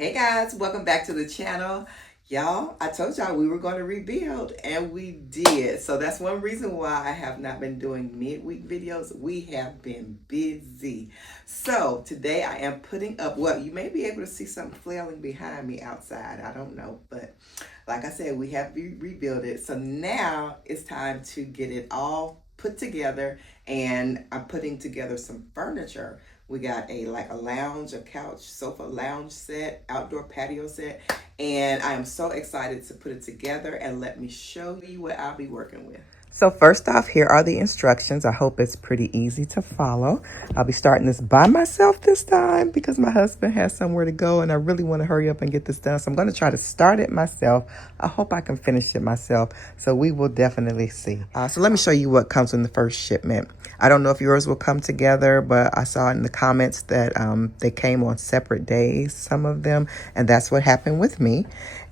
Hey guys, welcome back to the channel. Y'all, I told y'all we were going to rebuild and we did. So that's one reason why I have not been doing midweek videos. We have been busy. So today I am putting up, well, you may be able to see something flailing behind me outside. I don't know, but like I said, we have rebuilt it. So now it's time to get it all put together, and I'm putting together some furniture. We got a lounge, a couch, sofa lounge set, outdoor patio set, and I am so excited to put it together, and let me show you what I'll be working with. So first off, here are the instructions. I hope it's pretty easy to follow. I'll be starting this by myself this time because my husband has somewhere to go and I really want to hurry up and get this done. So I'm going to try to start it myself. I hope I can finish it myself. So we will definitely see. So let me show you what comes in the first shipment. I don't know if yours will come together, but I saw in the comments that they came on separate days, some of them, and that's what happened with me.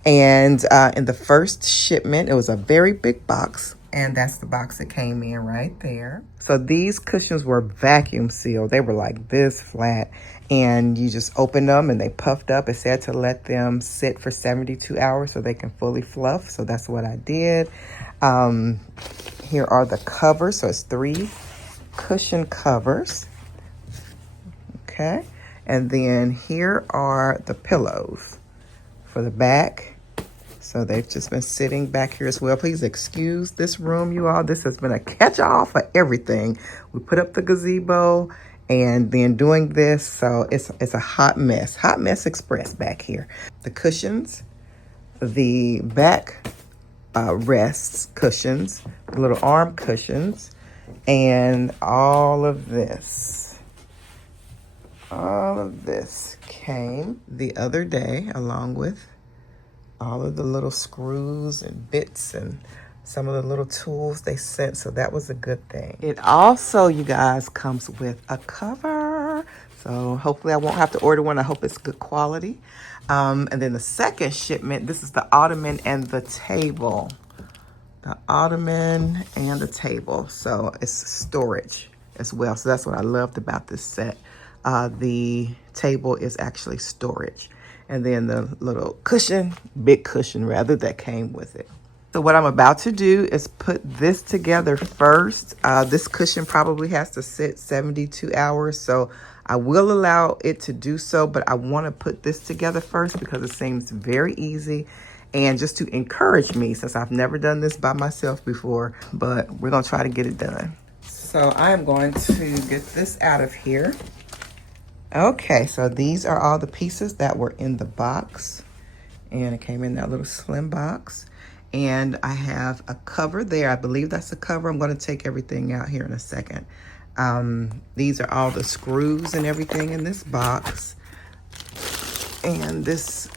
And in the first shipment, it was a very big box. And that's the box that came in right there. So these cushions were vacuum sealed. They were like this flat. And you just open them and they puffed up. It said to let them sit for 72 hours so they can fully fluff. So that's what I did. Here are the covers. So it's 3 cushion covers. Okay. And then here are the pillows for the back. So they've just been sitting back here as well. Please excuse this room, you all. This has been a catch-all for everything. We put up the gazebo and then doing this. So it's a hot mess. Hot mess express back here. The cushions, the back rests cushions, the little arm cushions, and all of this. All of this came the other day along with all of the little screws and bits and some of the little tools they sent. So that was a good thing. It also, you guys, comes with a cover. So hopefully I won't have to order one. I hope it's good quality. And then the second shipment, this is the Ottoman and the table. The Ottoman and the table. So it's storage as well. So that's what I loved about this set. The table is actually storage. And then the little cushion, big cushion rather, that came with it. So what I'm about to do is put this together first. This cushion probably has to sit 72 hours. So I will allow it to do so, but I want to put this together first because it seems very easy. And just to encourage me, since I've never done this by myself before, but we're going to try to get it done. So I am going to get this out of here. Okay, so these are all the pieces that were in the box. And it came in that little slim box. And I have a cover there. I believe that's a cover. I'm going to take everything out here in a second. These are all the screws and everything in this box. And this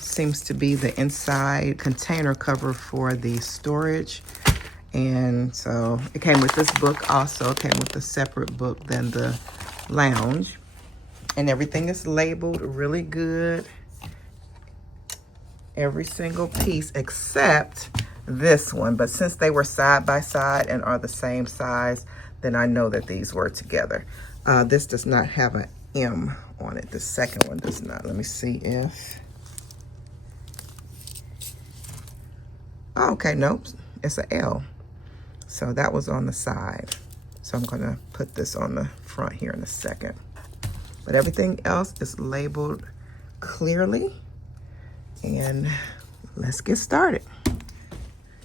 seems to be the inside container cover for the storage. And so it came with this book also. It came with a separate book than the lounge. And everything is labeled really good. Every single piece except this one. But since they were side by side and are the same size, then I know that these were together. This does not have an M on it. The second one does not. Let me see if... Oh, okay, nope. It's an L. So that was on the side. So I'm going to put this on the front here in a second. But everything else is labeled clearly. And let's get started.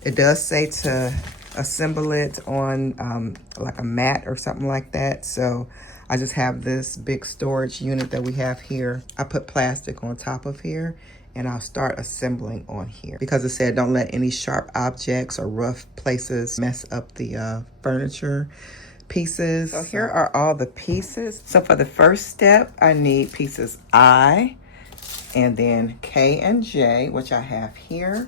It does say to assemble it on like a mat or something like that. So I just have this big storage unit that we have here. I put plastic on top of here and I'll start assembling on here. Because it said don't let any sharp objects or rough places mess up the furniture pieces. So here are all the pieces. So for the first step, I need pieces I, and then K and J, which I have here.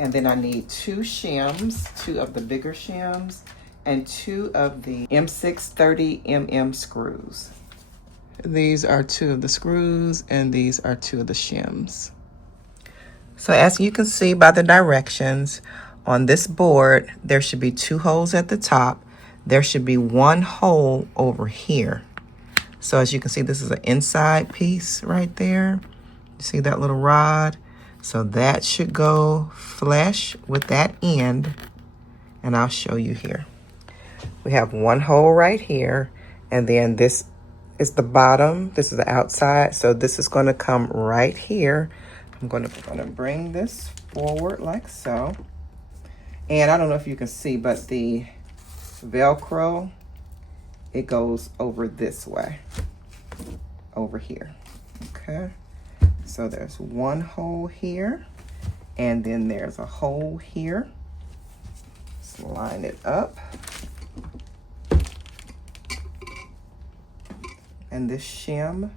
And then I need 2 shims, 2 of the bigger shims, and 2 of the M630mm screws. These are 2 of the screws, and these are 2 of the shims. So as you can see by the directions on this board, there should be 2 holes at the top. There should be 1 hole over here. So as you can see, this is an inside piece right there. See that little rod? So that should go flush with that end, and I'll show you here. We have one hole right here, and then this is the bottom. This is the outside, so this is going to come right here. I'm going to bring this forward like so. And I don't know if you can see, but the Velcro, it goes over this way, over here. Okay, so there's one hole here, and then there's a hole here. Let's line it up. And this shim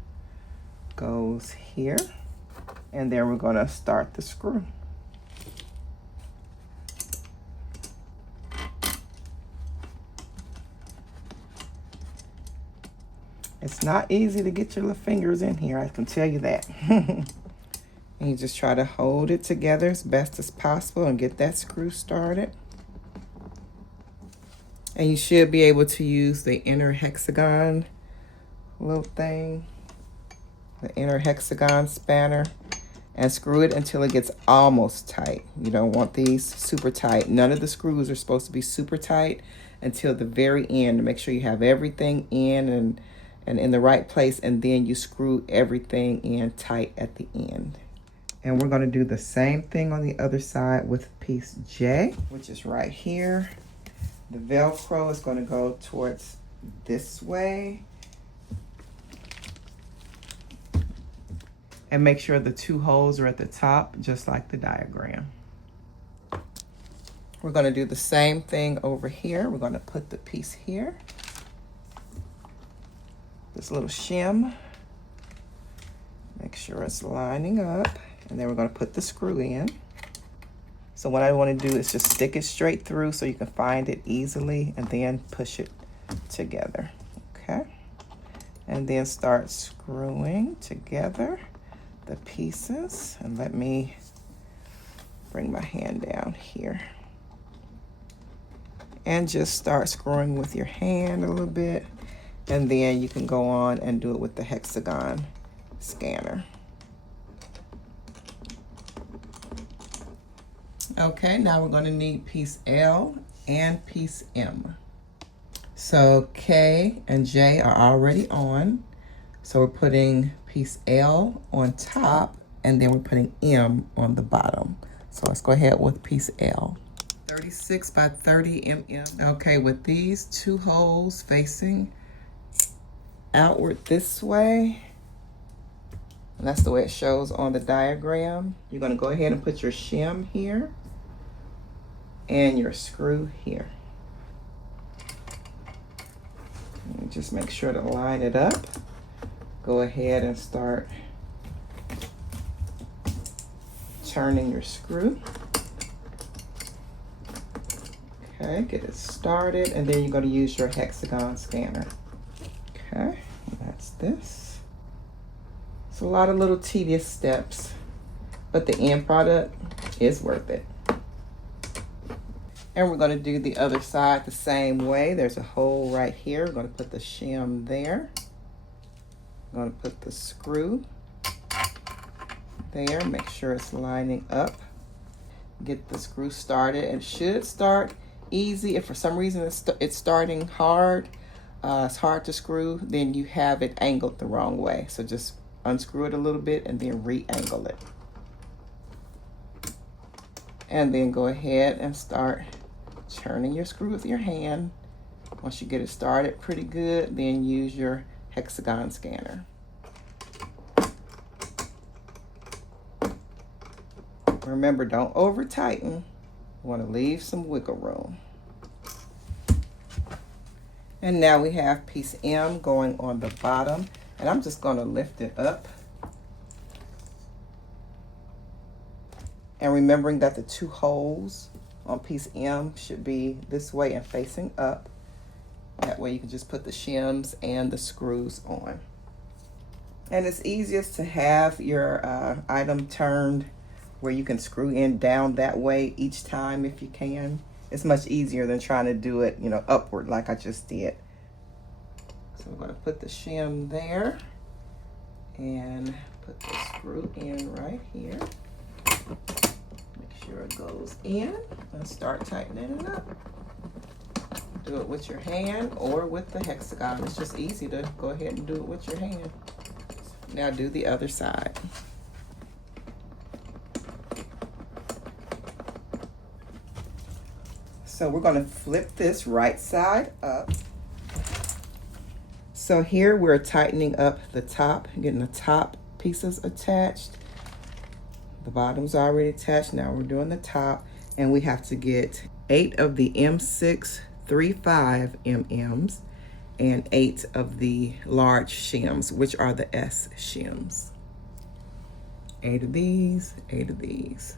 goes here, and then we're going to start the screw. It's not easy to get your little fingers in here, I can tell you that. And you just try to hold it together as best as possible and get that screw started. And you should be able to use the inner hexagon little thing, the inner hexagon spanner, and screw it until it gets almost tight. You don't want these super tight. None of the screws are supposed to be super tight until the very end, to make sure you have everything in and in the right place, and then you screw everything in tight at the end. And we're going to do the same thing on the other side with piece J, which is right here. The Velcro is going to go towards this way. And make sure the two holes are at the top, just like the diagram. We're going to do the same thing over here. We're going to put the piece here. This little shim. Make sure it's lining up. And then we're going to put the screw in. So what I want to do is just stick it straight through so you can find it easily, and then push it together. Okay. And then start screwing together the pieces. And let me bring my hand down here. And just start screwing with your hand a little bit. And then you can go on and do it with the hexagon scanner. Okay, now we're going to need piece L and piece M. So K and J are already on. So we're putting piece L on top, and then we're putting M on the bottom. So let's go ahead with piece L. 36 by 30 mm. Okay, with these two holes facing outward this way, and that's the way it shows on the diagram, you're going to go ahead and put your shim here and your screw here. And just make sure to line it up. Go ahead and start turning your screw. Okay, get it started, and then you're going to use your hexagon scanner. Okay, that's this. It's a lot of little tedious steps, but the end product is worth it. And we're going to do the other side the same way. There's a hole right here. We're going to put the shim there. I'm going to put the screw there. Make sure it's lining up. Get the screw started. It should start easy. If for some reason it's starting hard, it's hard to screw, then you have it angled the wrong way. So just unscrew it a little bit and then re-angle it. And then go ahead and start turning your screw with your hand. Once you get it started pretty good, then use your hexagon scanner. Remember, don't over tighten. You want to leave some wiggle room. And now we have piece M going on the bottom, and I'm just going to lift it up. And remembering that the two holes on piece M should be this way and facing up. That way you can just put the shims and the screws on. And it's easiest to have your item turned where you can screw in down that way each time if you can. It's much easier than trying to do it, you know, upward like I just did. So we're going to put the shim there and Put the screw in right here. Make sure it goes in and start tightening it up. Do it with your hand or with the hexagon. It's just easy to go ahead and do it with your hand. Now do the other side. So we're going to flip this right side up. So here we're tightening up the top, getting the top pieces attached. The bottom's already attached. Now we're doing the top, and we have to get 8 of the M6 3/5 MMs and 8 of the large shims, which are the S shims. 8 of these, 8 of these.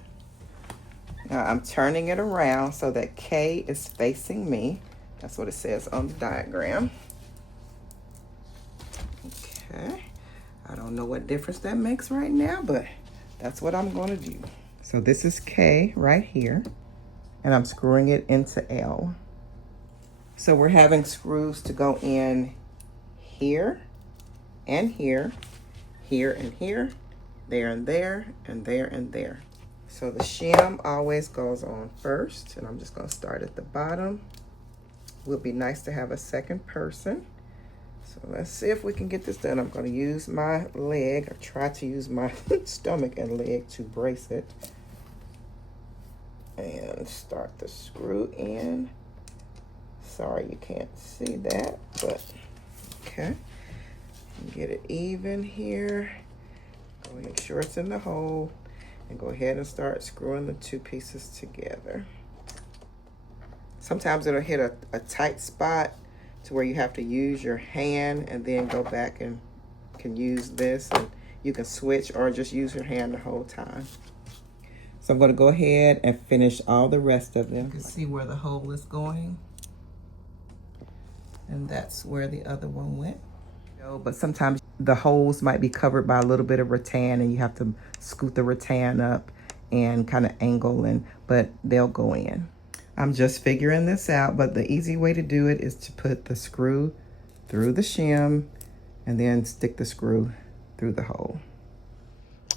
Now I'm turning it around so that K is facing me. That's what it says on the diagram. Okay, I don't know what difference that makes right now, but that's what I'm going to do. So this is K right here, and I'm screwing it into L. So we're having screws to go in here and here, here and here, there and there, and there and there. So the shim always goes on first, and I'm just going to start at the bottom. Would be nice to have a second person. So let's see if we can get this done. I'm going to use my leg, or try to use my stomach and leg to brace it. And start the screw in. Sorry you can't see that, but okay. Get it even here. Go make sure it's in the hole. And go ahead and start screwing the 2 pieces together. Sometimes it'll hit a tight spot to where you have to use your hand and then go back and can use this, and you can switch or just use your hand the whole time. So I'm going to go ahead and finish all the rest of them. You can see where the hole is going, and that's where the other one went. But sometimes the holes might be covered by a little bit of rattan, and you have to scoot the rattan up and kind of angle, but they'll go in. I'm just figuring this out, but the easy way to do it is to put the screw through the shim and then stick the screw through the hole.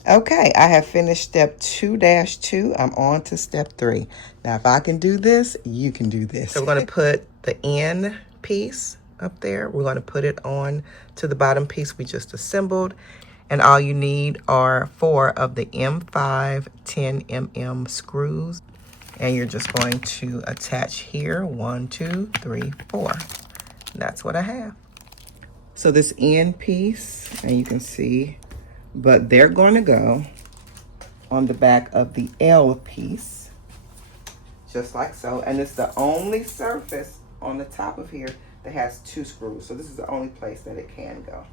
Okay, I have finished step 2-2. I'm on to step 3. Now, if I can do this, you can do this. So we're going to put the end piece up there. We're going to put it on to the bottom piece we just assembled. And all you need are 4 of the M5 10mm screws. And you're just going to attach here, 1, 2, 3, 4. And that's what I have. So this end piece, and you can see, but they're going to go on the back of the L piece, just like so. And it's the only surface on the top of here that has 2 screws. So this is the only place that it can go.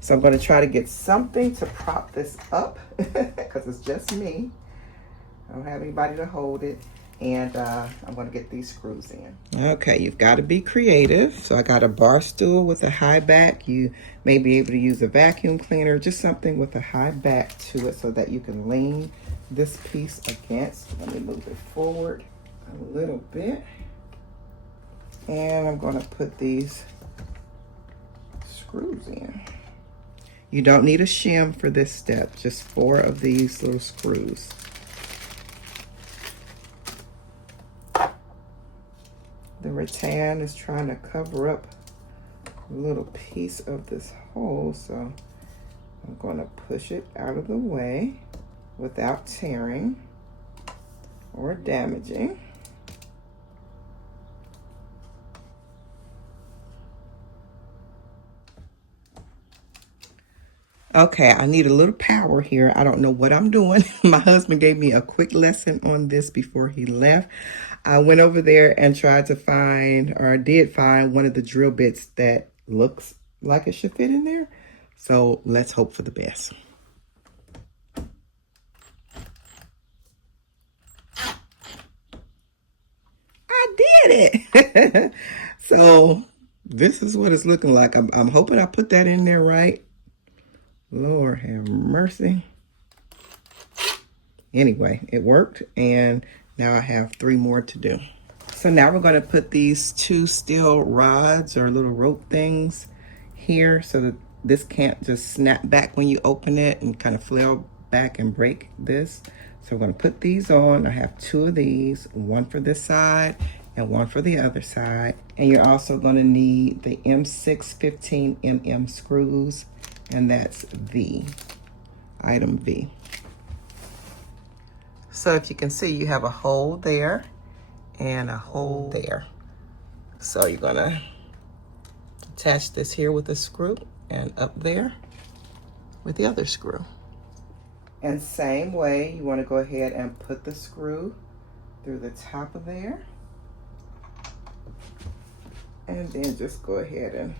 So I'm going to try to get something to prop this up because it's just me. I don't have anybody to hold it. And I'm going to get these screws in. Okay, you've got to be creative. So I got a bar stool with a high back. You may be able to use a vacuum cleaner, just something with a high back to it so that you can lean this piece against. Let me move it forward a little bit. And I'm going to put these screws in. You don't need a shim for this step, just 4 of these little screws. The rattan is trying to cover up a little piece of this hole, so I'm going to push it out of the way without tearing or damaging. Okay, I need a little power here. I don't know what I'm doing. My husband gave me a quick lesson on this before he left. I went over there and tried to find, or did find, one of the drill bits that looks like it should fit in there. So let's hope for the best. I did it. So this is what it's looking like. I'm hoping I put that in there right. Lord have mercy. Anyway, it worked, and now I have 3 more to do. So now we're going to put these 2 steel rods or little rope things here so that this can't just snap back when you open it and kind of flail back and break this. So we're gonna put these on. I have 2 of these, one for this side and one for the other side. And you're also gonna need the M6 15mm screws, and that's V, item V. So if you can see, you have a hole there and a hole there. So you're gonna attach this here with a screw and up there with the other screw. And same way, you want to go ahead and put the screw through the top of there. And then just go ahead and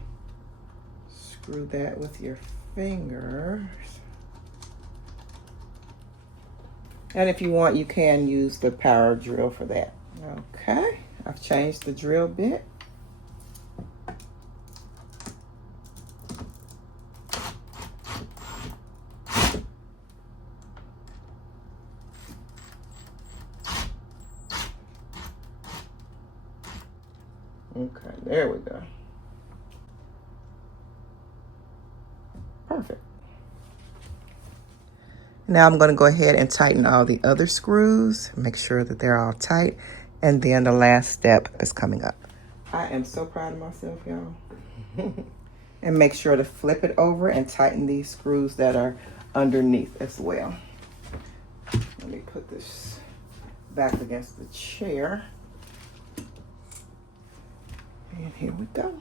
screw that with your fingers. And if you want, you can use the power drill for that. Okay, I've changed the drill bit. Okay, there we go. Perfect. Now I'm going to go ahead and tighten all the other screws, make sure that they're all tight, and then the last step is coming up. I am so proud of myself, y'all. And make sure to flip it over and tighten these screws that are underneath as well. Let me put this back against the chair. And here we go.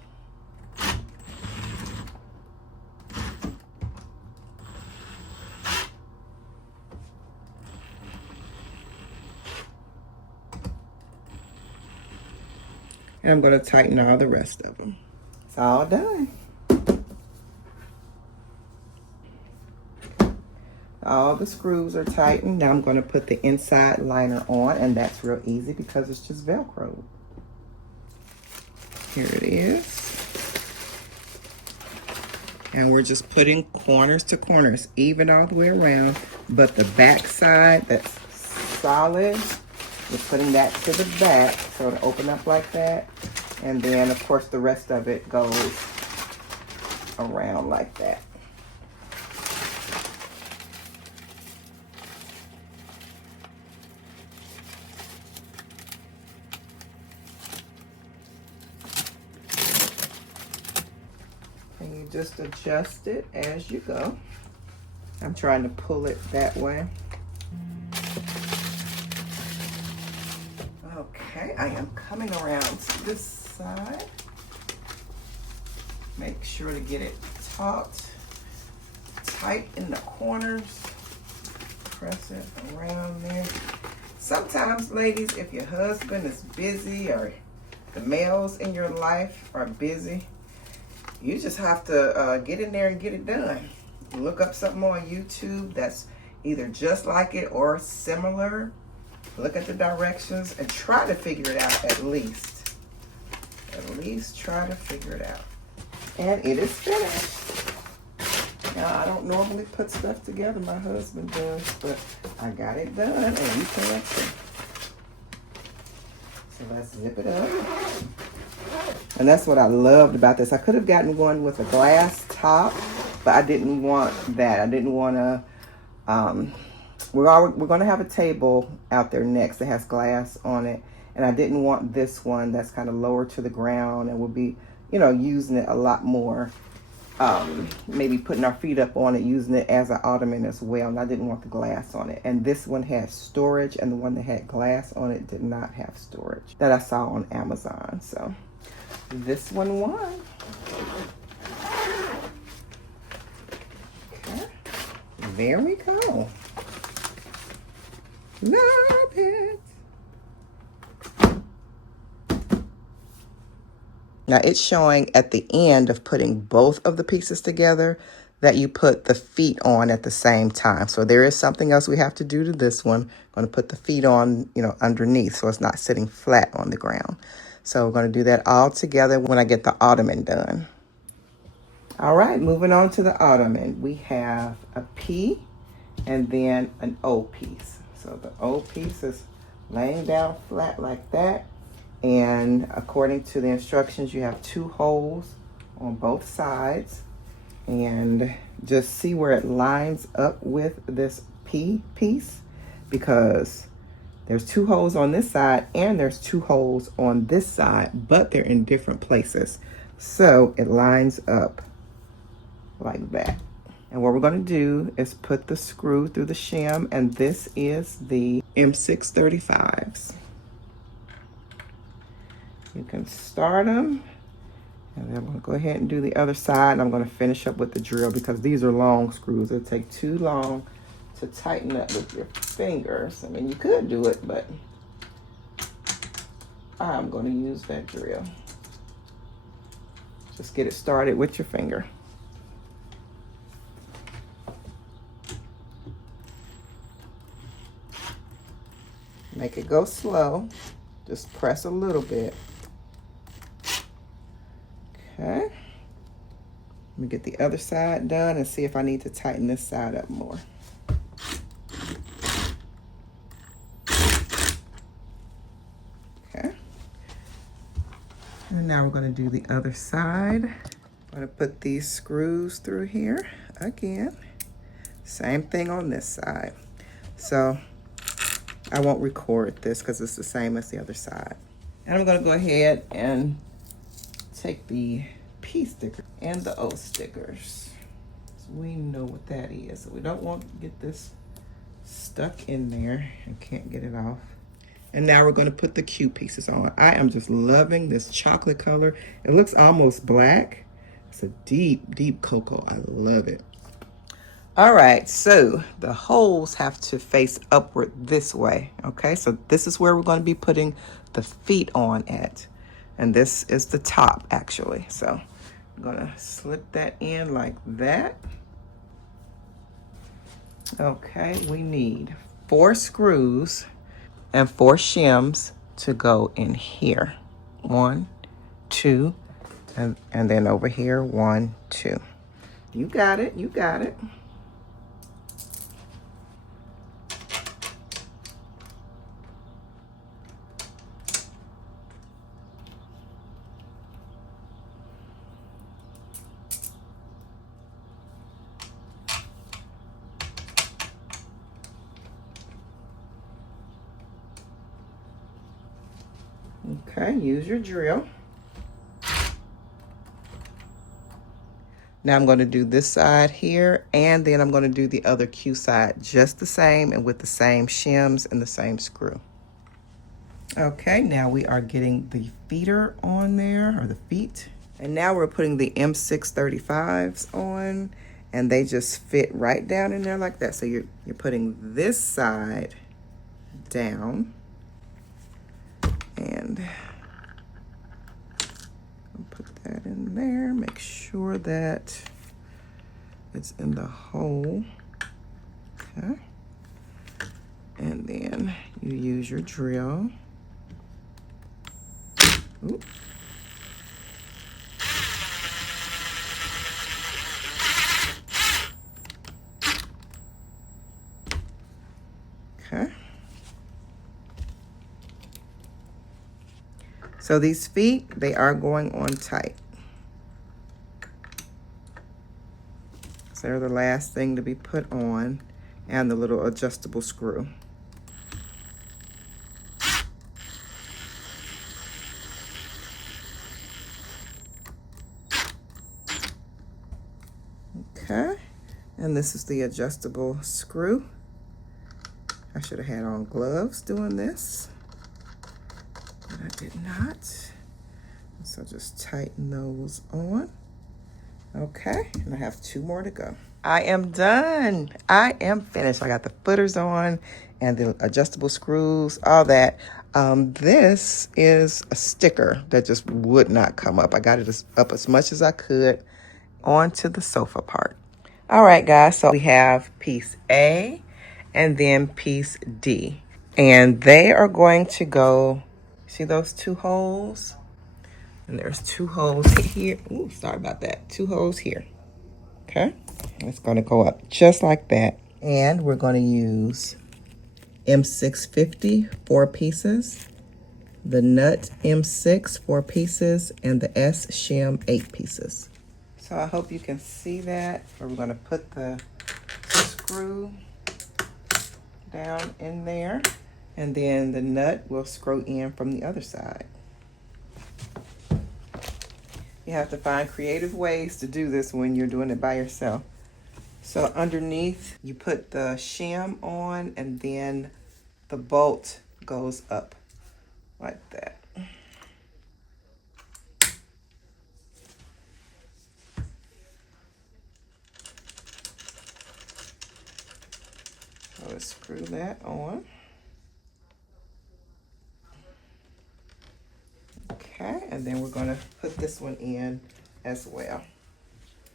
And I'm going to tighten all the rest of them. It's all done. All the screws are tightened. Now I'm going to put the inside liner on, and that's real easy because it's just Velcro. Here it is. And we're just putting corners to corners, even all the way around. But the back side that's solid, we're putting that to the back so it'll open up like that. And then, of course, the rest of it goes around like that. And you just adjust it as you go. I'm trying to pull it that way. Okay, I am coming around to this side. Make sure to get it taut, tight in the corners. Press it around there. Sometimes, ladies, if your husband is busy or the males in your life are busy, you just have to get in there and get it done. Look up something on YouTube that's either just like it or similar. Look at the directions and try to figure it out at least. At least try to figure it out. And it is finished. Now, I don't normally put stuff together. My husband does, but I got it done, and you can too. So let's zip it up. And that's what I loved about this. I could have gotten one with a glass top, but I didn't want that. I didn't want to, we're going to have a table out there next that has glass on it. And I didn't want this one that's kind of lower to the ground and we'll be, you know, using it a lot more. Maybe putting our feet up on it, using it as an ottoman as well. And I didn't want the glass on it. And this one had storage, and the one that had glass on it did not have storage that I saw on Amazon. So this one won. Okay. There we go. Love it. Now it's showing at the end of putting both of the pieces together that you put the feet on at the same time. So there is something else we have to do to this one. I'm going to put the feet on, you know, underneath so it's not sitting flat on the ground. So we're going to do that all together when I get the ottoman done. All right, moving on to the ottoman. We have a P and then an O piece. So the O piece is laying down flat like that. And according to the instructions, you have 2 holes on both sides. and just see where it lines up with this P piece, because there's 2 holes on this side and there's 2 holes on this side, but they're in different places. So it lines up like that. And what we're going to do is put the screw through the shim, and this is the M635s. You can start them, and then I'm going to go ahead and do the other side. I'm going to finish up with the drill because these are long screws. It'll take too long to tighten up with your fingers. I mean, you could do it, but I'm going to use that drill. Just get it started with your finger. Make it go slow. Just press a little bit. Okay. Let me get the other side done and see if I need to tighten this side up more. Okay. And now we're going to do the other side. I'm going to put these screws through here again. Same thing on this side. So I won't record this because it's the same as the other side. And I'm going to go ahead and take the P sticker and the O stickers. So we know what that is. So we don't want to get this stuck in there and can't get it off. And now we're going to put the Q pieces on. I am just loving this chocolate color. It looks almost black. It's a deep, deep cocoa. I love it. All right, so the holes have to face upward this way, okay? So this is where we're going to be putting the feet on at. And this is the top, actually. So I'm going to slip that in like that. Okay, we need 4 screws and 4 shims to go in here. 1, 2, and then over here, 1, 2. You got it, you got it. Okay, use your drill. Now I'm going to do this side here, and then I'm going to do the other Q side just the same and with the same shims and the same screw. Okay, now we are getting the feeder on there, or the feet. And now we're putting the M635s on, and they just fit right down in there like that. So you're putting this side down, and I'll put that in there. Make sure that it's in the hole. Okay. And then you use your drill. Ooh. Okay. So these feet, they are going on tight. So they're the last thing to be put on, and the little adjustable screw. Okay, and this is the adjustable screw. I should have had on gloves doing this, but I did not. So just tighten those on. Okay, and I have 2 more to go. I am done. I am finished. I got the footers on and the adjustable screws, all that. This is a sticker that just would not come up. I got it up as much as I could onto the sofa part. All right, guys, so we have piece A and then piece D. And they are going to go, see those 2 holes? And there's 2 holes here. Ooh, sorry about that. 2 holes here. Okay. It's going to go up just like that. And we're going to use M650 4 pieces, the nut M6 4 pieces, and the S shim 8 pieces. So I hope you can see that. We're going to put the screw down in there, and then the nut will screw in from the other side. You have to find creative ways to do this when you're doing it by yourself. So underneath, you put the shim on, and then the bolt goes up like that. So let's screw that on. Okay, and then we're going to put this one in as well.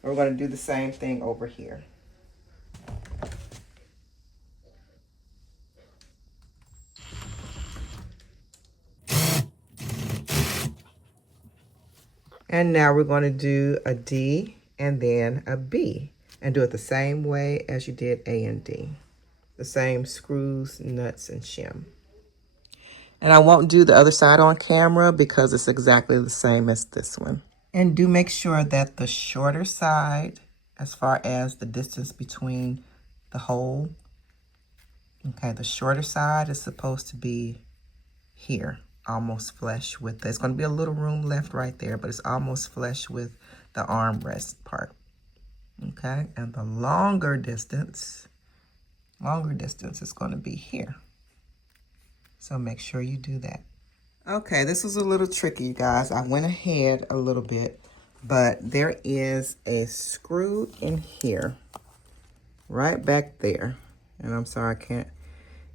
We're going to do the same thing over here. And now we're going to do a D and then a B, and do it the same way as you did A and D. The same screws, nuts, and shim. And I won't do the other side on camera because it's exactly the same as this one. And do make sure that the shorter side, as far as the distance between the hole, okay, the shorter side is supposed to be here, almost flush with this. It's going to be a little room left right there, but it's almost flush with the armrest part. Okay, and the longer distance is going to be here. So make sure you do that. Okay, this was a little tricky, you guys. I went ahead a little bit, but there is a screw in here, right back there. And I'm sorry, I can't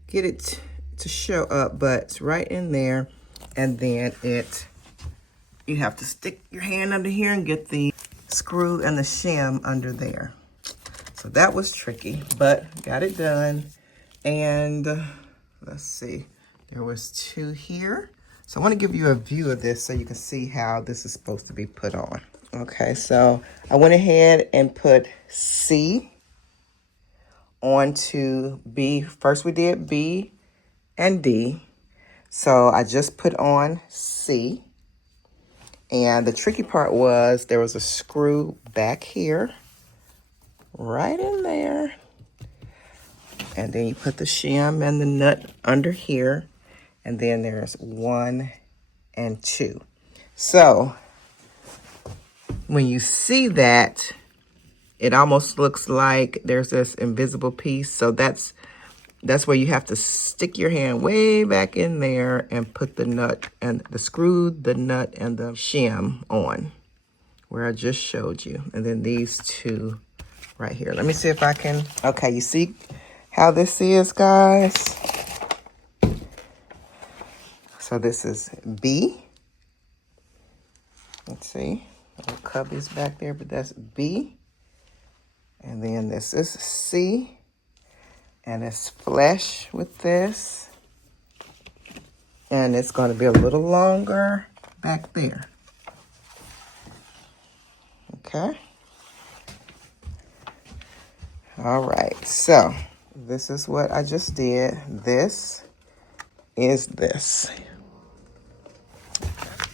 get it to show up, but it's right in there. And then you have to stick your hand under here and get the screw and the shim under there. So that was tricky, but got it done. And let's see, there was 2 here. So I want to give you a view of this so you can see how this is supposed to be put on. Okay, so I went ahead and put C onto B. First we did B and D. So I just put on C. And the tricky part was there was a screw back here, right in there. And then you put the shim and the nut under here. And then there's 1 and 2. So when you see that, it almost looks like there's this invisible piece. So that's where you have to stick your hand way back in there and put the nut and the screw, the nut, and the shim on where I just showed you. And then these 2 right here. Let me see if I can. Okay, you see how this is, guys? So this is B. Let's see. Little cubbies back there, but that's B. And then this is C. And it's flesh with this. And it's going to be a little longer back there. Okay. All right. So this is what I just did. This is this.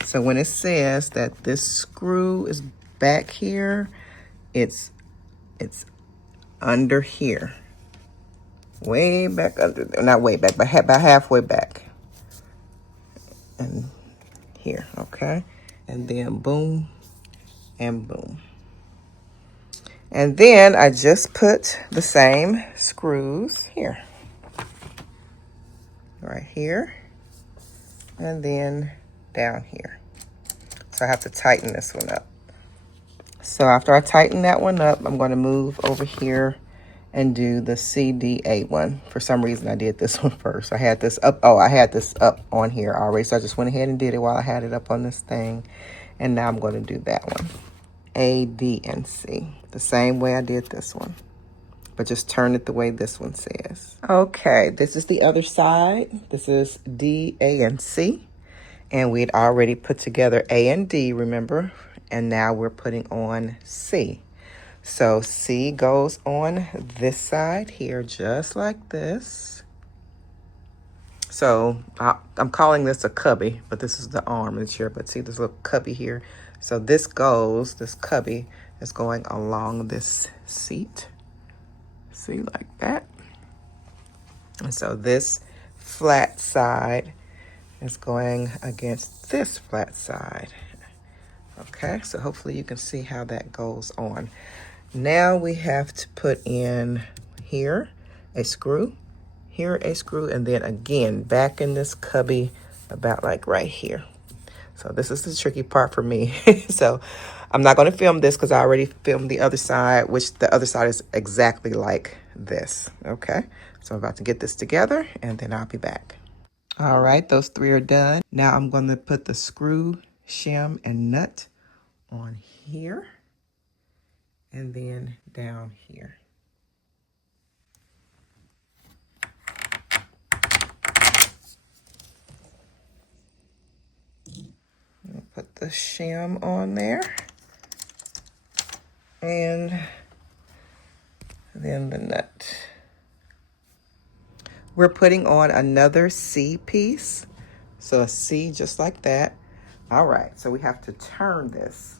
So when it says that this screw is back here, it's under here. Way back under, not way back, but about halfway back. And here, okay? And then boom and boom. And then I just put the same screws here. Right here. And then down here. So I have to tighten this one up. So after I tighten that one up, I'm going to move over here and do the CDA one. For some reason, I did this one first. I had this up. Oh, I had this up on here already. So I just went ahead and did it while I had it up on this thing. And now I'm going to do that one. A, B, and C. The same way I did this one. But just turn it the way this one says. Okay, this is the other side. This is D, A, and C. And we'd already put together A and D, remember? And now we're putting on C. So C goes on this side here, just like this. So I'm calling this a cubby, but this is the arm that's here. But see this little cubby here? So this cubby is going along this seat. See, like that. And so this flat side is going against this flat side. Okay, so hopefully you can see how that goes on. Now we have to put in here a screw, here a screw, and then again back in this cubby about like right here. So this is the tricky part for me. So I'm not going to film this because I already filmed the other side, which the other side is exactly like this. Okay, so I'm about to get this together and then I'll be back. All right, those three are done. Now I'm going to put the screw, shim, and nut on here and then down here. I'll put the shim on there and then the nut. We're putting on another C piece. So a C just like that. All right, so we have to turn this.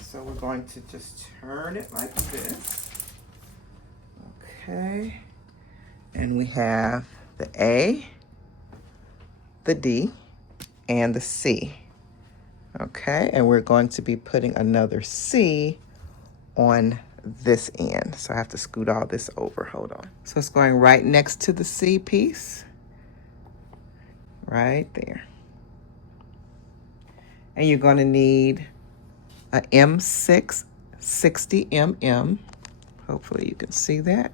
So we're going to just turn it like this. Okay. And we have the A, the D, and the C. Okay, and we're going to be putting another C on this end. So I have to scoot all this over. Hold on. So it's going right next to the C piece. Right there. And you're going to need a M6 60mm. Hopefully you can see that.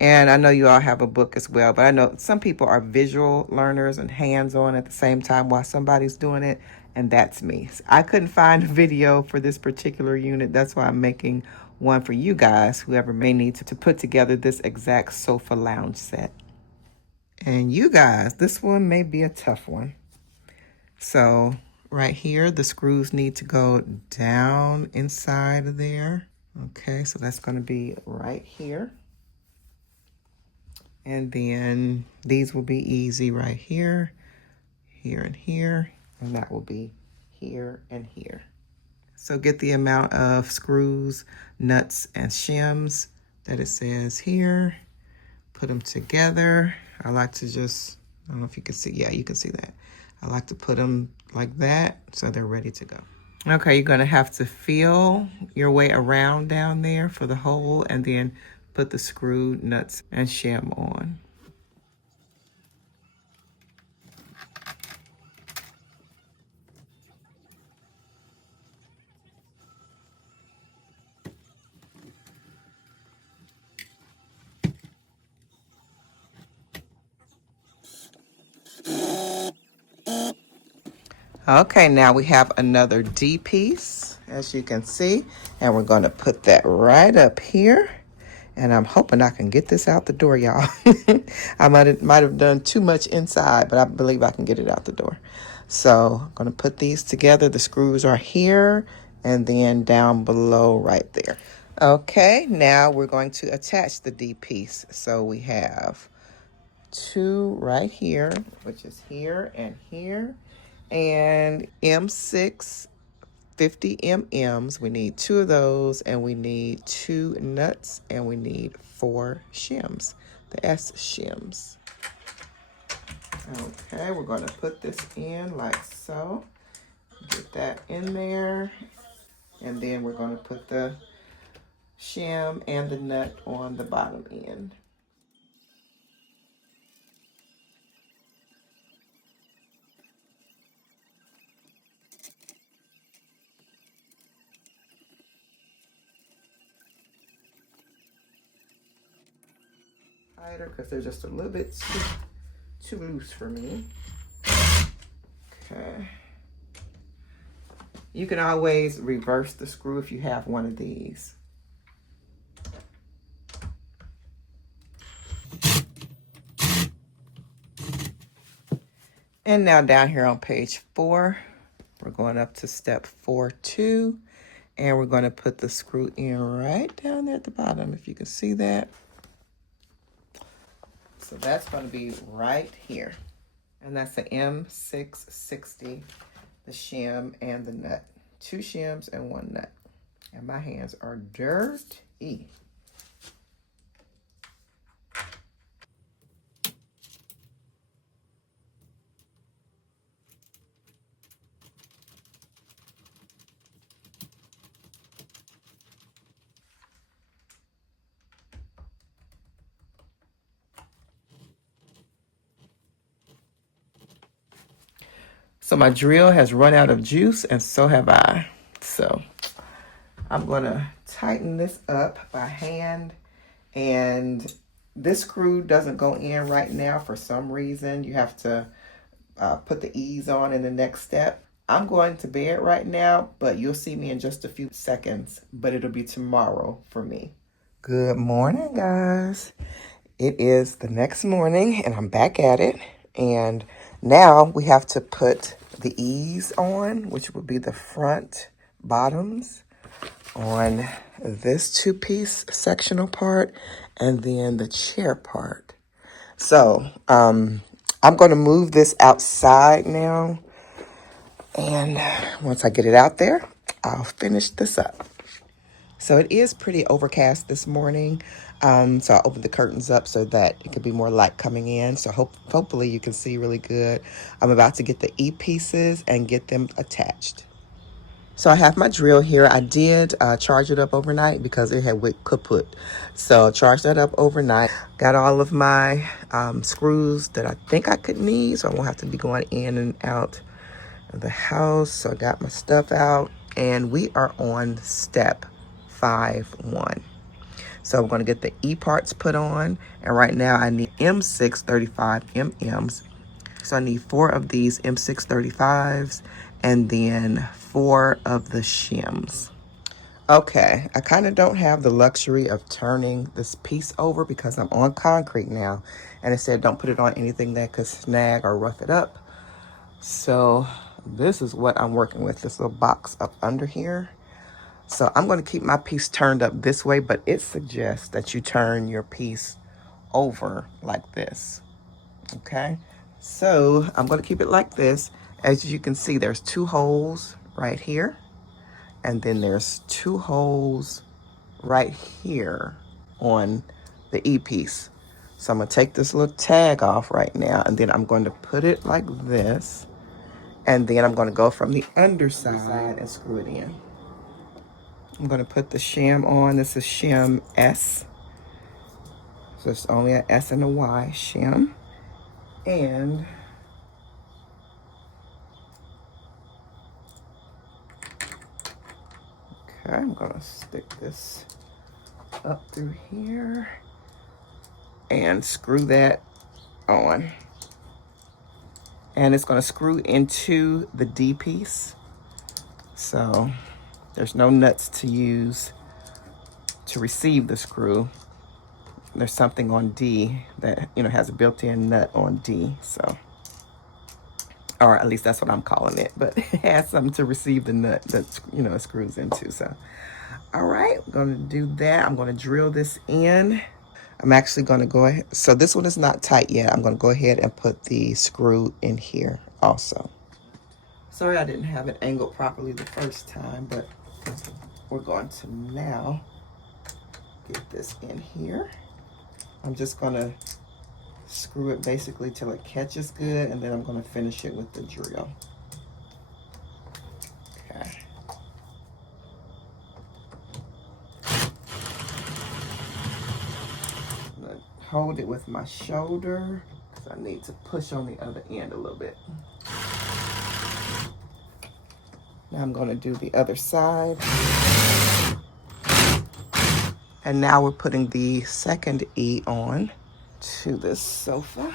And I know you all have a book as well, but I know some people are visual learners and hands-on at the same time while somebody's doing it, and that's me. I couldn't find a video for this particular unit. That's why I'm making one for you guys, whoever may need to put together this exact sofa lounge set. And you guys, this one may be a tough one. So right here, the screws need to go down inside of there. Okay, so that's going to be right here. And then these will be easy right here, here and here, and that will be here and here. So get the amount of screws, nuts, and shims that it says here. Put them together. I like to just, I don't know if you can see, yeah, you can see that. I like to put them like that so they're ready to go. Okay, you're gonna have to feel your way around down there for the hole and then put the screw, nuts, and shim on. Okay, now we have another D piece, as you can see, and we're going to put that right up here. And I'm hoping I can get this out the door, y'all. I might have done too much inside, but I believe I can get it out the door. So I'm going to put these together. The screws are here and then down below right there. Okay, now we're going to attach the D piece. So we have two right here, which is here and here. And M6 50mm's. We need two of those, and we need two nuts, and we need 4 shims, the S shims. Okay, we're going to put this in like so. Get that in there, and then we're going to put the shim and the nut on the bottom end. Tighter because they're just a little bit too loose for me. Okay. You can always reverse the screw if you have one of these. And now down here on page 4, we're going up to step 4-2, and we're going to put the screw in right down there at the bottom, if you can see that. So that's going to be right here. And that's the M660, the shim, and the nut 2 shims and 1 nut. And my hands are dirty. So my drill has run out of juice, and so have I. So I'm going to tighten this up by hand. And this screw doesn't go in right now for some reason. You have to put the ease on in the next step. I'm going to bed right now, but you'll see me in just a few seconds. But it'll be tomorrow for me. Good morning, guys. It is the next morning, and I'm back at it. And now we have to put the ease on, which would be the front bottoms on this 2-piece sectional part, and then the chair part. So I'm going to move this outside now, and once I get it out there, I'll finish this up. So it is pretty overcast this morning. So I opened the curtains up so that it could be more light coming in. So hopefully you can see really good. I'm about to get the E-pieces and get them attached. So I have my drill here. I did charge it up overnight because it had wick kaput. So charged that up overnight. Got all of my screws that I think I could need, so I won't have to be going in and out of the house. So I got my stuff out, and we are on step 5-1. So I'm going to get the E parts put on, and right now I need M635 MMs. So I need 4 of these M635s and then 4 of the shims. Okay, I kind of don't have the luxury of turning this piece over because I'm on concrete now. And it said don't put it on anything that could snag or rough it up. So this is what I'm working with, this little box up under here. So I'm going to keep my piece turned up this way, but it suggests that you turn your piece over like this. Okay, so I'm going to keep it like this. As you can see, there's 2 holes right here, and then there's 2 holes right here on the E-piece. So I'm going to take this little tag off right now, and then I'm going to put it like this, and then I'm going to go from the underside and screw it in. I'm going to put the shim on. This is shim S. So it's only an S and a Y shim. And okay, I'm going to stick this up through here and screw that on. And it's going to screw into the D piece. So there's no nuts to use to receive the screw. There's something on D that, has a built-in nut on D. So, or at least that's what I'm calling it, but it has something to receive the nut that, it screws into. So, all right, I'm going to do that. I'm going to drill this in. I'm actually going to go ahead. So this one is not tight yet. I'm going to go ahead and put the screw in here also. Sorry I didn't have it angled properly the first time, but we're going to now get this in here. I'm just going to screw it basically till it catches good, and then I'm going to finish it with the drill. Okay. I'm going to hold it with my shoulder because I need to push on the other end a little bit. Now I'm going to do the other side. And now we're putting the second E on to this sofa.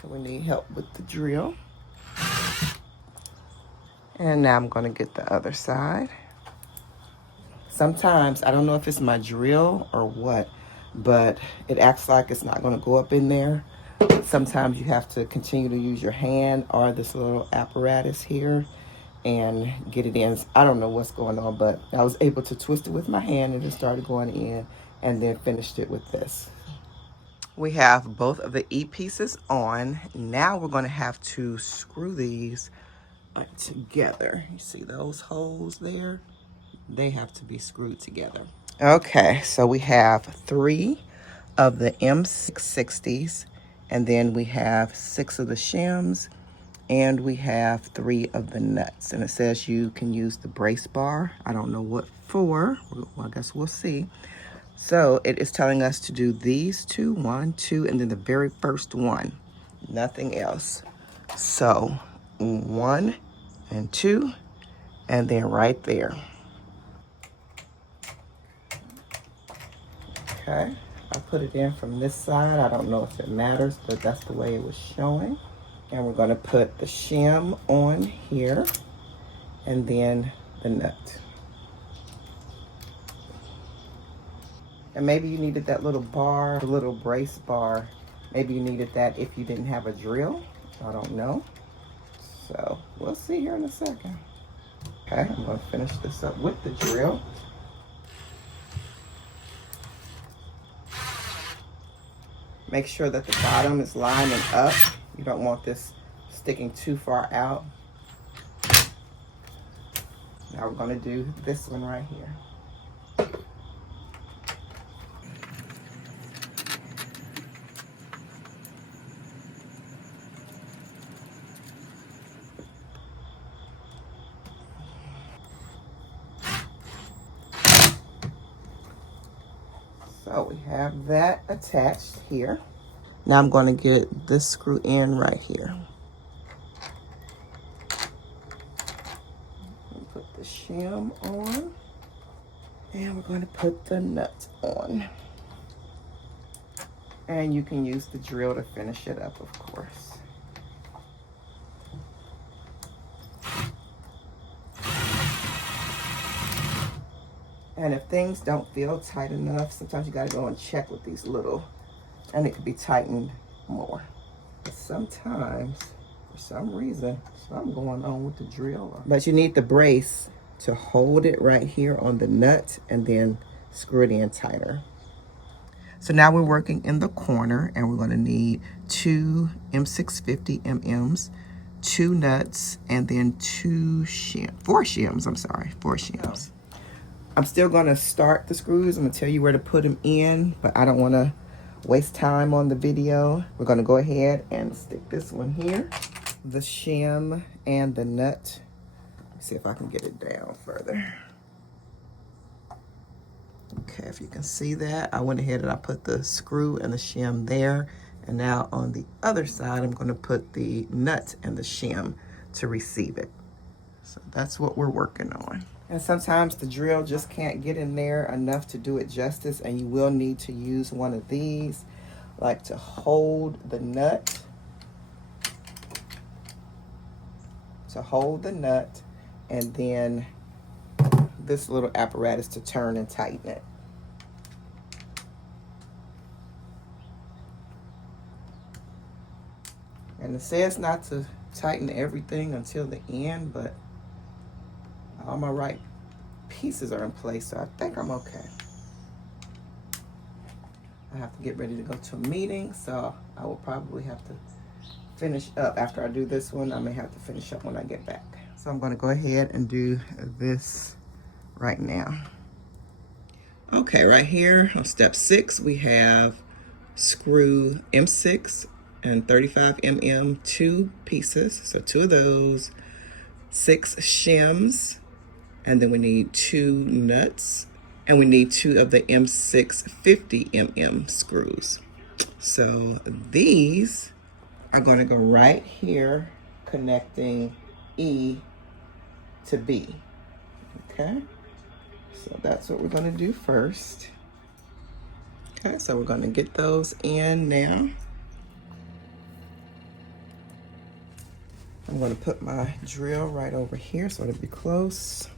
So we need help with the drill. And now I'm going to get the other side. Sometimes, I don't know if it's my drill or what, but it acts like it's not going to go up in there. Sometimes you have to continue to use your hand or this little apparatus here and get it in. I don't know what's going on, but I was able to twist it with my hand and it started going in, and then finished it with this. We have both of the E pieces on. Now we're going to have to screw these together. You see those holes there? They have to be screwed together. Okay, so we have 3 of the M660s, and then we have 6 of the shims, and we have 3 of the nuts. And it says you can use the brace bar. I don't know what for. Well, I guess we'll see. So it is telling us to do these 2, 1, 2, and then the very first one. Nothing else. So 1 and 2, and then right there. Okay, I put it in from this side. I don't know if it matters, but that's the way it was showing. And we're going to put the shim on here, and then the nut. And maybe you needed that little bar, the little brace bar. Maybe you needed that if you didn't have a drill. I don't know. So we'll see here in a second. Okay, I'm going to finish this up with the drill. Make sure that the bottom is lining up. You don't want this sticking too far out. Now we're going to do this one right here. So we have that attached here. Now I'm going to get this screw in right here. Put the shim on, and we're going to put the nut on. And you can use the drill to finish it up, of course. And if things don't feel tight enough, sometimes you got to go and check with these little, and it could be tightened more. But sometimes, for some reason, something going on with the drill. But you need the brace to hold it right here on the nut and then screw it in tighter. So now we're working in the corner, and we're going to need 2 M650 MMs, 2 nuts, and then 4 shims, I'm sorry, 4 shims. I'm still going to start the screws. I'm going to tell you where to put them in, but I don't want to waste time on the video. We're going to go ahead and stick this one here, the shim and the nut. Let's see if I can get it down further. Okay, if you can see that, I went ahead and I put the screw and the shim there. And now on the other side, I'm going to put the nut and the shim to receive it. So that's what we're working on. And sometimes the drill just can't get in there enough to do it justice, and you will need to use one of these, like to hold the nut. To hold the nut, and then this little apparatus to turn and tighten it. And it says not to tighten everything until the end, but all my right pieces are in place, so I think I'm okay. I have to get ready to go to a meeting, so I will probably have to finish up after I do this one. I may have to finish up when I get back. So I'm going to go ahead and do this right now. Okay, right here on step 6, we have screw M6 and 35 mm 2 pieces, so 2 of those, 6 shims, and then we need 2 nuts, and we need 2 of the M650 mm screws. So these are going to go right here, connecting E to B. Okay, so that's what we're going to do first. Okay, so we're going to get those in now. I'm going to put my drill right over here so it'll be close.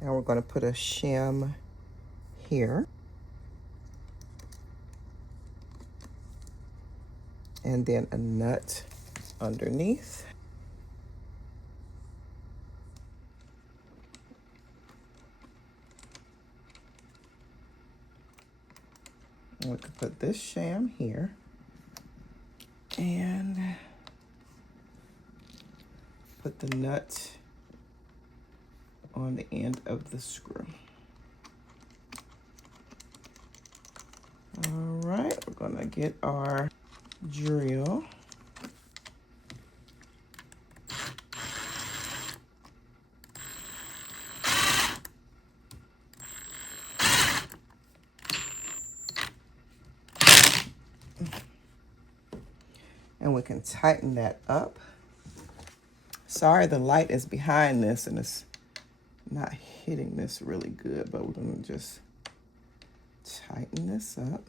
Now we're going to put a shim here. And then a nut underneath. We could put this sham here and put the nut on the end of the screw. All right, we're gonna get our drill. And we can tighten that up. Sorry, the light is behind this and it's not hitting this really good, but we're gonna just tighten this up.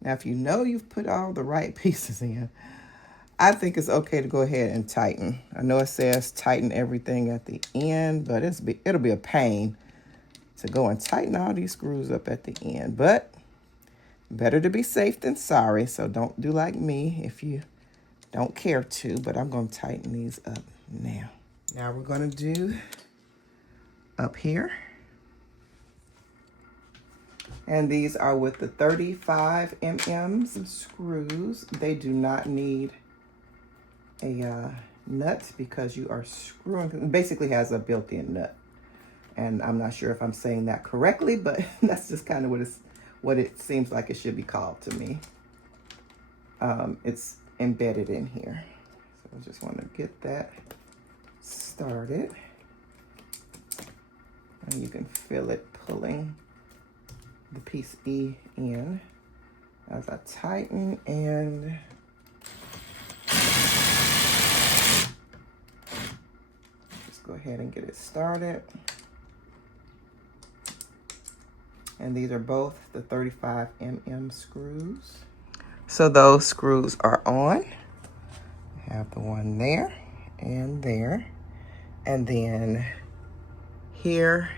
Now, if you know you've put all the right pieces in, I think it's okay to go ahead and tighten. I know it says tighten everything at the end, but it'll be a pain to go and tighten all these screws up at the end. But better to be safe than sorry, so don't do like me if you don't care to, but I'm going to tighten these up now. Now we're going to do up here. And these are with the 35 mm screws. They do not need a nut because you are screwing. It basically has a built-in nut. And I'm not sure if I'm saying that correctly, but that's just kind of what it seems like it should be called to me. It's embedded in here. So I just want to get that started. And you can feel it pulling the piece E in as I tighten and just go ahead and get it started. And these are both the 35 mm screws. So those screws are on. I have the one there and then here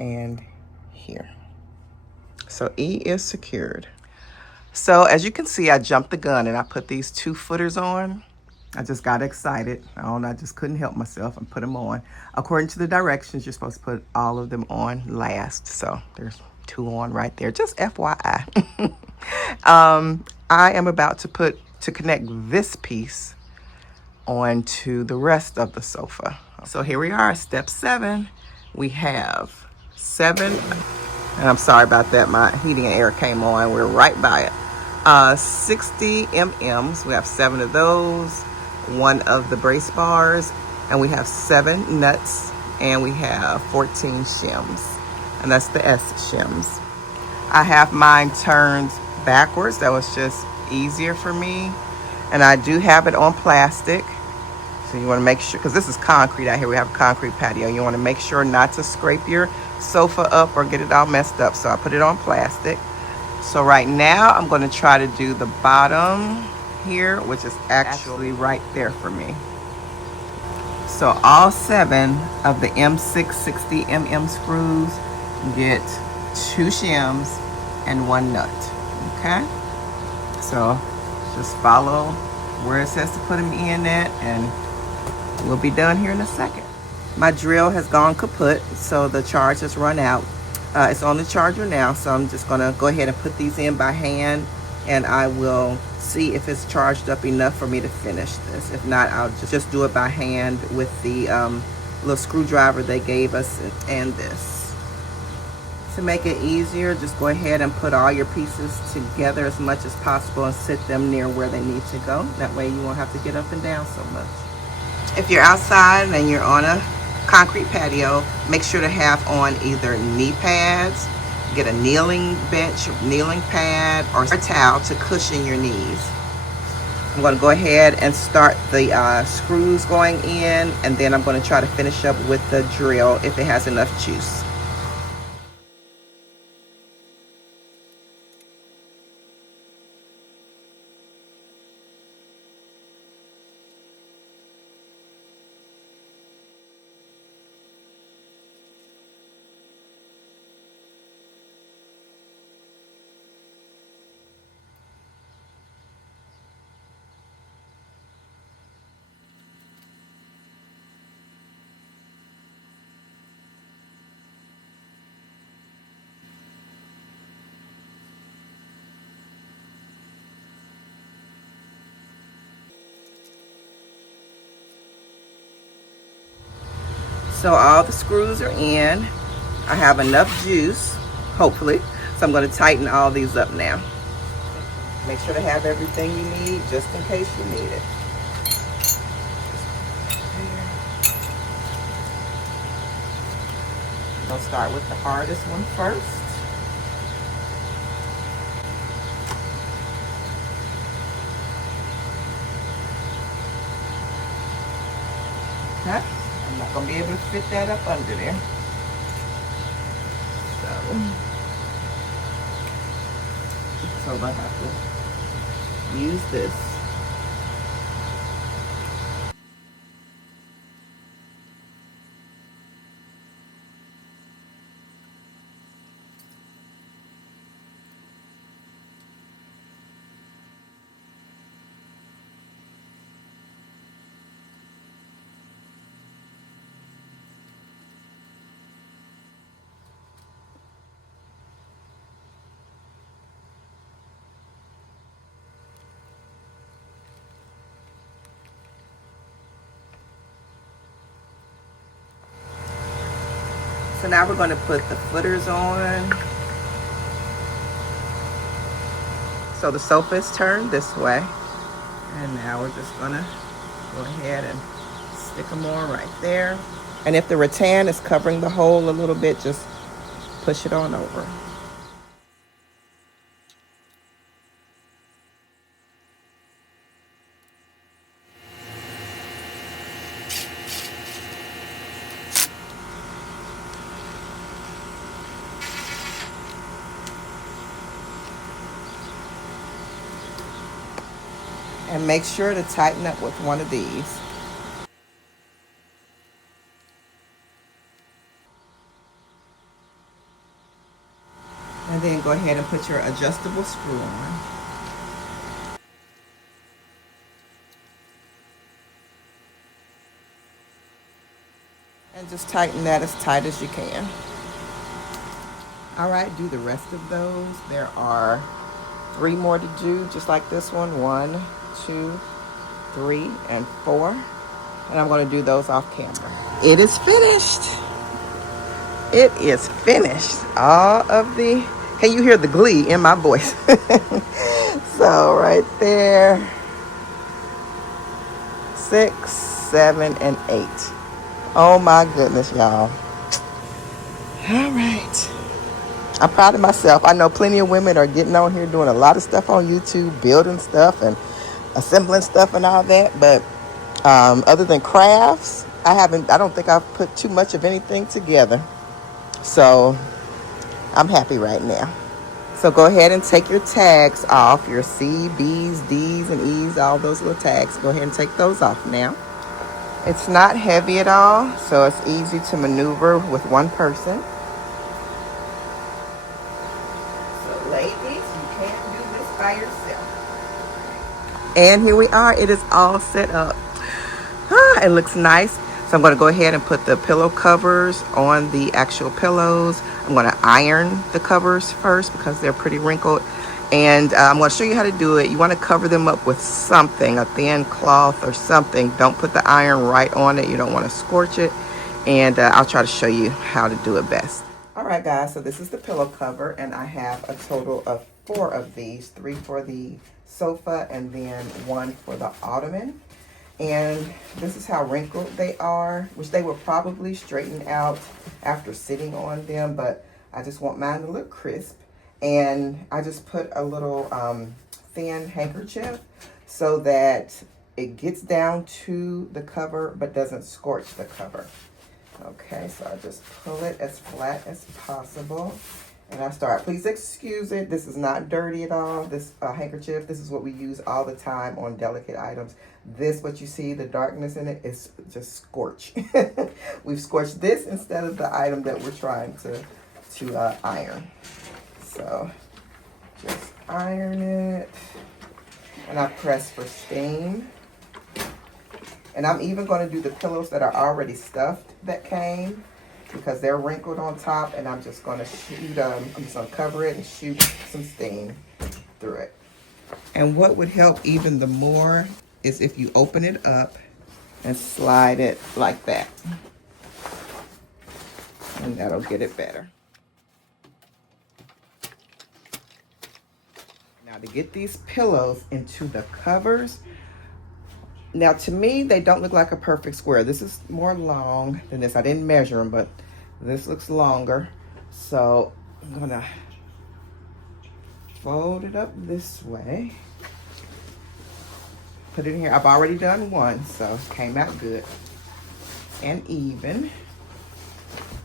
and here. So E is secured. So as you can see, I jumped the gun and I put these 2 footers on. I just got excited. I just couldn't help myself and put them on. According to the directions, you're supposed to put all of them on last. So there's 2 on right there, just FYI. I am about to connect this piece onto the rest of the sofa. So here we are, step 7. We have 7, and I'm sorry about that, my heating and air came on, we're right by it. 60 mm's, we have 7 of those, 1 of the brace bars, and we have 7 nuts, and we have 14 shims, and that's the S shims. I have mine turned backwards. That was just easier for me, and I do have it on plastic. So you want to make sure, because this is concrete out here, we have a concrete patio, you want to make sure not to scrape your sofa up or get it all messed up. So I put it on plastic. So right now I'm going to try to do the bottom here, which is actually right there for me. So all 7 of the M6 60 mm screws get 2 shims and 1 nut. Okay, so just follow where it says to put them in at, and we'll be done here in a second. My drill has gone kaput, so the charge has run out. It's on the charger now, so I'm just gonna go ahead and put these in by hand, and I will see if it's charged up enough for me to finish this. If not, I'll just do it by hand with the little screwdriver they gave us and this. To make it easier, just go ahead and put all your pieces together as much as possible and sit them near where they need to go. That way you won't have to get up and down so much. If you're outside and you're on a concrete patio, make sure to have on either knee pads, get a kneeling bench, kneeling pad, or a towel to cushion your knees. I'm going to go ahead and start the screws going in, and then I'm going to try to finish up with the drill if it has enough juice. So all the screws are in. I have enough juice, hopefully. So I'm going to tighten all these up now. Make sure to have everything you need just in case you need it. I'm going to start with the hardest one first. Okay. I'm not going to be able to fit that up under there. So I'm going to have to use this. So now we're going to put the footers on. So the sofa is turned this way. And now we're just going to go ahead and stick them on right there. And if the rattan is covering the hole a little bit, just push it on over. And make sure to tighten up with one of these. And then go ahead and put your adjustable screw on. And just tighten that as tight as you can. All right, do the rest of those. There are 3 more to do, just like this one. 1, 2, 3, and 4. And I'm going to do those off camera. It is finished. It is finished. All of the, can you hear the glee in my voice? So right there, 6, 7, and 8. Oh my goodness, y'all. All right. I'm proud of myself. I know plenty of women are getting on here doing a lot of stuff on YouTube, building stuff and assembling stuff and all that. But other than crafts, I don't think I've put too much of anything together. So I'm happy right now. So go ahead and take your tags off, your C, B's, D's, and E's, all those little tags. Go ahead and take those off now. It's not heavy at all, so it's easy to maneuver with one person. So ladies, you can't do this by yourself. And here we are. It is all set up. It looks nice. So I'm going to go ahead and put the pillow covers on the actual pillows. I'm going to iron the covers first because they're pretty wrinkled. And I'm going to show you how to do it. You want to cover them up with something, a thin cloth or something. Don't put the iron right on it. You don't want to scorch it. And I'll try to show you how to do it best. All right, guys. So this is the pillow cover. And I have a total of 4 of these. 3 for the sofa and then 1 for the Ottoman. And this is how wrinkled they are, which they will probably straighten out after sitting on them, but I just want mine to look crisp. And I just put a little thin handkerchief so that it gets down to the cover but doesn't scorch the cover. Okay, so I just pull it as flat as possible. And I start, please excuse it, this is not dirty at all, this handkerchief, this is what we use all the time on delicate items. This, what you see, the darkness in it, is just scorch. We've scorched this instead of the item that we're trying to iron. So, just iron it, and I press for steam. And I'm even going to do the pillows that are already stuffed that came, because they're wrinkled on top, and I'm just going to shoot, I'm just going to cover it and shoot some steam through it. And what would help even the more is if you open it up and slide it like that. and that'll get it better. Now to get these pillows into the covers, now to me, they don't look like a perfect square. This is more long than this. I didn't measure them, but this looks longer. So I'm gonna fold it up this way. Put it in here. I've already done one, so it came out good and even.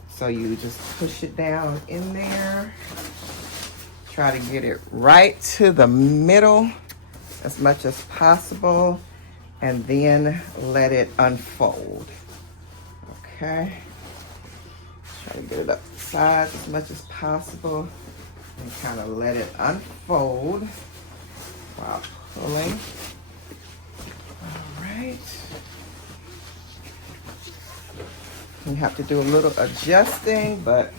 So you just push it down in there. Try to get it right to the middle as much as possible, and then let it unfold. Okay. Try to get it up the sides as much as possible and kind of let it unfold while pulling. All right. You have to do a little adjusting, but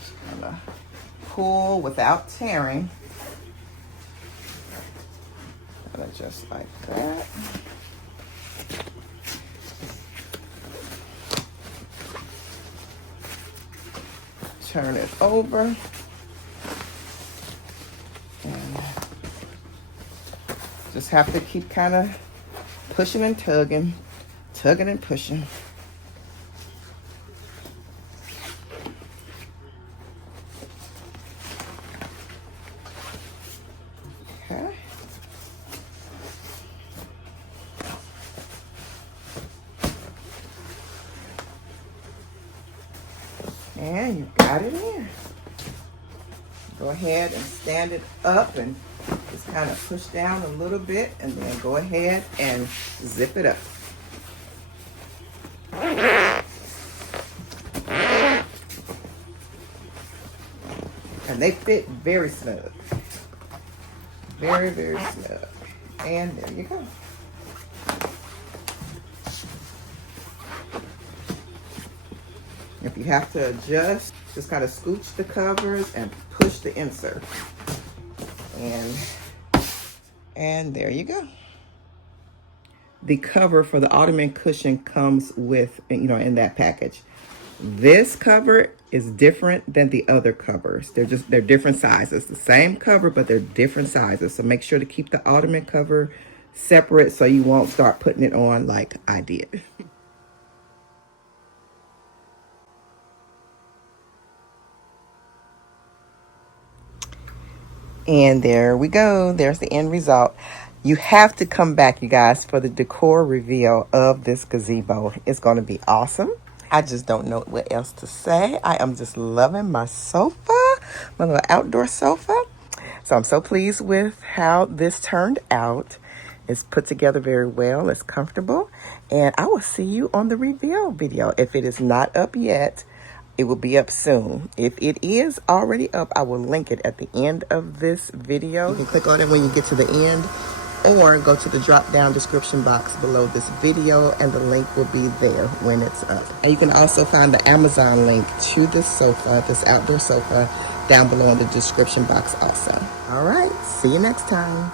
just kind of pull without tearing. Kind of just like that. Turn it over. And just have to keep kind of pushing and tugging and pushing. Okay. And you got it in. Go ahead and stand it up and just kind of push down a little bit, and then go ahead and zip it up. And they fit very snug. Very, very snug. And there you go. If you have to adjust, just kind of scooch the covers and push the insert. And there you go. The cover for the Ottoman cushion comes with, in that package. This cover is different than the other covers. They're different sizes. The same cover, but they're different sizes. So make sure to keep the Ottoman cover separate so you won't start putting it on like I did. And there we go. There's the end result. You have to come back, you guys, for the decor reveal of this gazebo. It's going to be awesome. I just don't know what else to say. I am just loving my sofa, my little outdoor sofa. So I'm so pleased with how this turned out. It's put together very well. It's comfortable. And I will see you on the reveal video. If it is not up yet, it will be up soon. If it is already up, I will link it at the end of this video. You can click on it when you get to the end, or go to the drop-down description box below this video, and the link will be there when it's up. And you can also find the Amazon link to this sofa, this outdoor sofa, down below in the description box also. All right, see you next time.